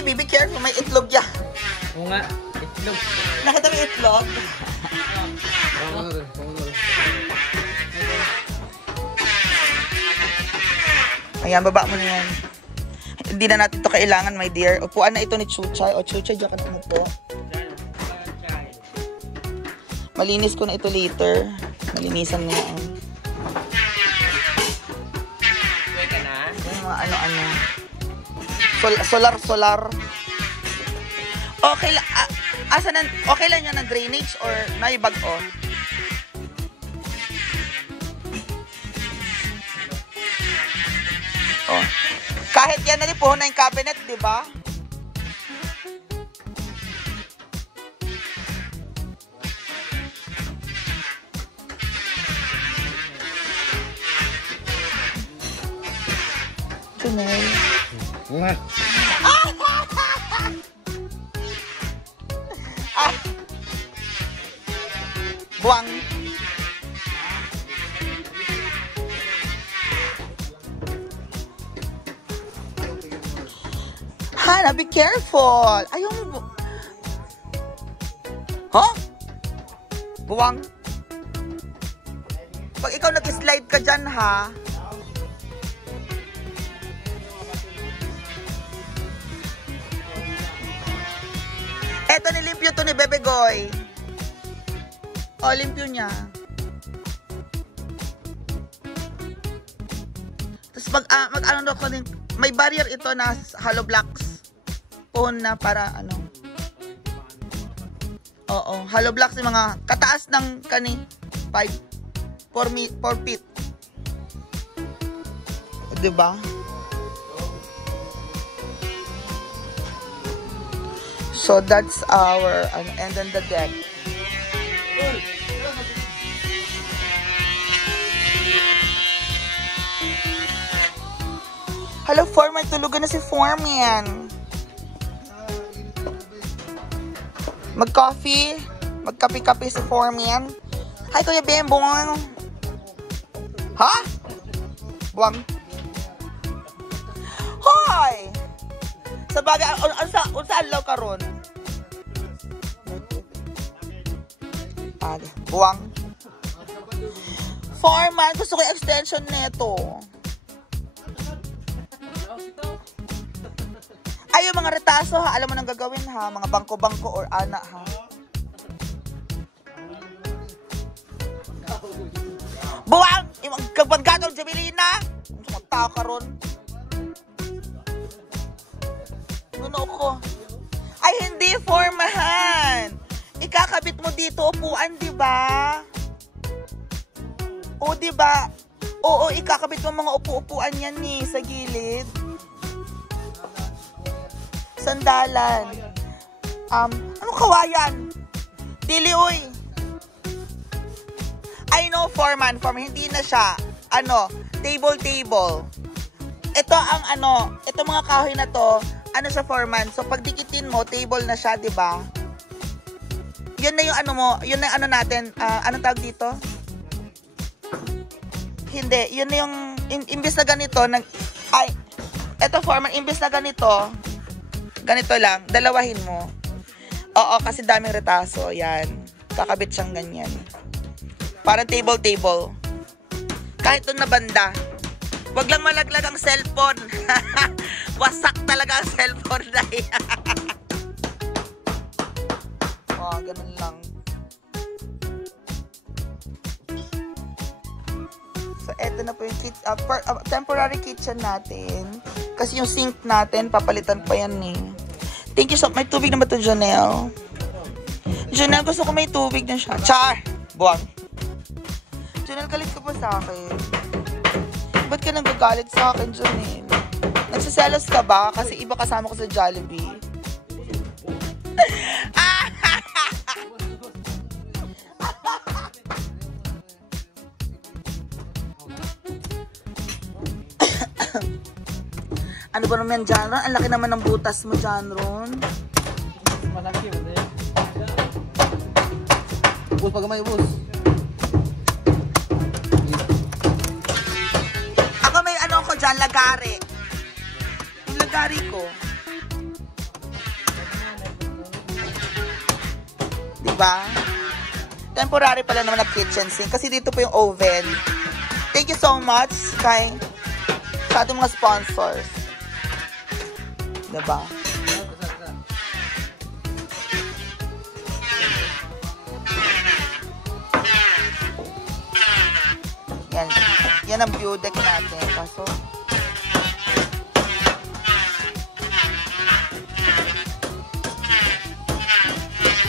baby, be careful. May itlog yan. Oo nga, itlog. Nakita mo yung itlog? Ayan, baba mo na yan. Hindi na natin ito kailangan, my dear. Upuan na ito ni Chuchay. O, Chuchay, diyan ka na po. Malinis ko na ito later. Malinisan mo na. Pwede na? Yung mga ano-ano. Solar. Okay lang. Okay lang yan ng drainage or naibag o? Oh. Kahit yan nalipuhon na yung cabinet, di ba? Tunay. Nga. Buwang. Hana, be careful. Ayaw mo. Huh? Buwang. Pag ikaw nag-slide ka dyan, ha? Eto, nilimpyo to ni Bebe Goy. O, limpyo niya. Tapos mag-ano daw ko din. May barrier ito na hollow blocks. Puhon na para ano. Oo, hollow blocks yung mga kataas ng 4 feet. Diba? So that's our and then the deck. Hello, Foreman. Tulugan na si Foreman. Mag-coffee. Magkape-kape si Foreman. Hi, Kuya Bembong. Ha? Buwang. Hoy! Sa bagay, unsa alaw ka ron? Buwang. Foreman, gusto ko yung extension neto. Ay, yung mga retaso ha, alam mo nang gagawin ha, mga bangko-bangko or ana ha. Buwang! Yung kagbanggatong Jamelina! Sumatao ka ron. Ano ko? Ay, hindi, Foreman! Ikakabit mo dito upuan, di ba? O, di ba? Oo, ikakabit mo mga upu-upuan yan ni sa gilid. Sandalan. Anong kawayan? Dili, uy. I know, Foreman, hindi na siya. Table. Ito ang ito mga kahoy na to, siya, Foreman. So, pag dikitin mo, table na siya, di ba? Yun na yung yun na yung natin, anong tawag dito? Hindi, yun na yung, imbis na ganito, eto, Foreman, imbis na ganito lang, dalawahin mo. Oo, kasi daming retaso, yan. Kakabit siyang ganyan. Parang table. Kahit doon na banda. Wag lang malaglag ang cellphone. Wasak talaga ang cellphone na yan. Oh, ganun lang. So, eto na po yung temporary kitchen natin. Kasi yung sink natin, papalitan pa yan eh. Thank you so much. May tubig na ba ito, Janelle? Janelle, gusto ko may tubig na siya. Char! Buwang. Janelle, galit ka pa sa akin. Ba't ka nagagalit sa akin, Janelle? Nagsiselos ka ba? Kasi iba kasama ko sa Jollibee. Ano ba naman, John Ron? Ang laki naman ng butas mo, John Ron. Malaki, wala yan. Ubus, pag may ubus. Ako may ko dyan, lagari. Yung lagari ko. ba? Temporary pala naman na kitchen sink. Kasi dito po yung oven. Thank you so much sa ating mga sponsors. Diba? Yan ang view deck natin. Kaso,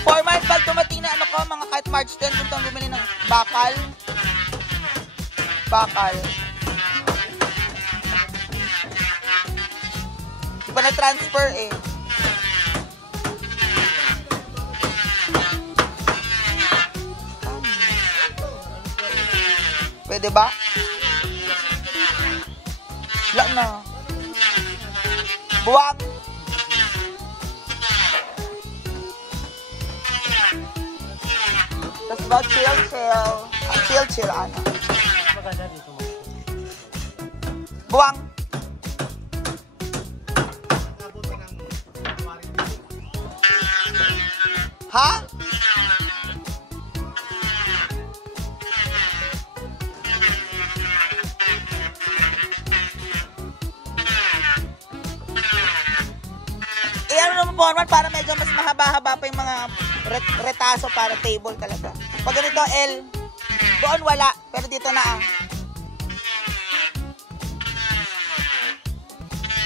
format pag dumating na ano ko, mga kahit March 10, kung itong bumili ng bakal. Di ba na-transfer eh? Pwede ba? Wala na. Buwag. Tapos ba chill, ano. Buwang. Ha? Ano naman format para medyo mas mahaba-haba pa yung mga retaso para table talaga. Pag ganito L, doon wala, pero dito na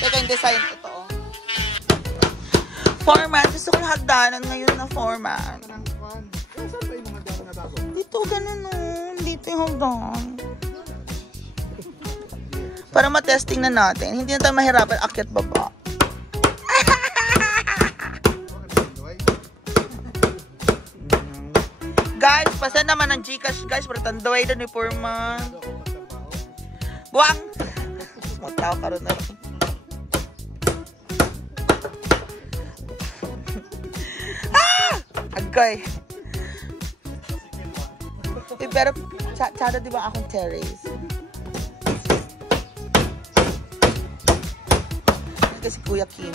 Teka yung design, ito Format, gusto ko yung hagdanan ngayon na format. Dito, ganun dito yung hagdanan. Para matesting na natin, hindi na tayo mahirapan akyat baba. Guys, pasan naman ng Gcash, guys. Bertandoy doon ni Purman. Buwang! Mataw ka rin na rin. Agay! Pero, tsada diba akong terrace? Kasi Kuya King.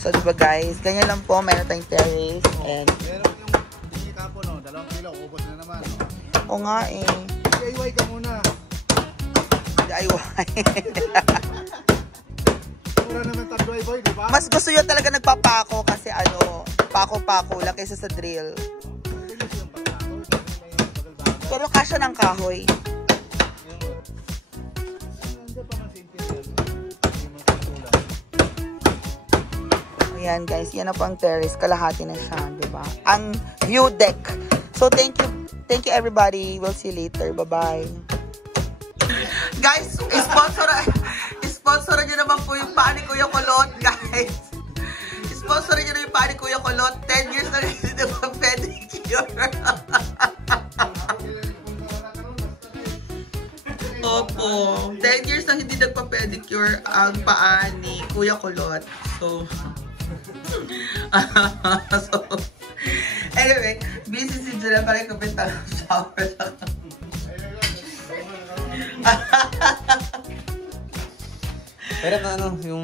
So, diba guys, ganyan lang po, meron tayong terrace, and... Meron yung hikapo, no? 2 kilo, ubos na naman, no? Oo nga eh. DIY ka muna. DIY. Mura naman tag-DIY, di ba? Mas gusto yun talaga nagpapako kasi pako-pako lang kaysa sa drill. Pero kasya ng kahoy. Ayan guys, yan na po ang terrace. Kalahati na siya, di ba? Ang view deck. So thank you everybody. We'll see you later. Bye-bye. Guys, sponsor nyo naman po yung paa ni Kuya Kulot, guys. Sponsor nyo na yung paa ni Kuya Kulot. 10 years na rin dito pa pedicure. Opo. 10 years na hindi nagpa-pedicure ang paa ni Kuya Kulot. So, anyway, busy si Jula para ikapit ang shower lang. Pero yung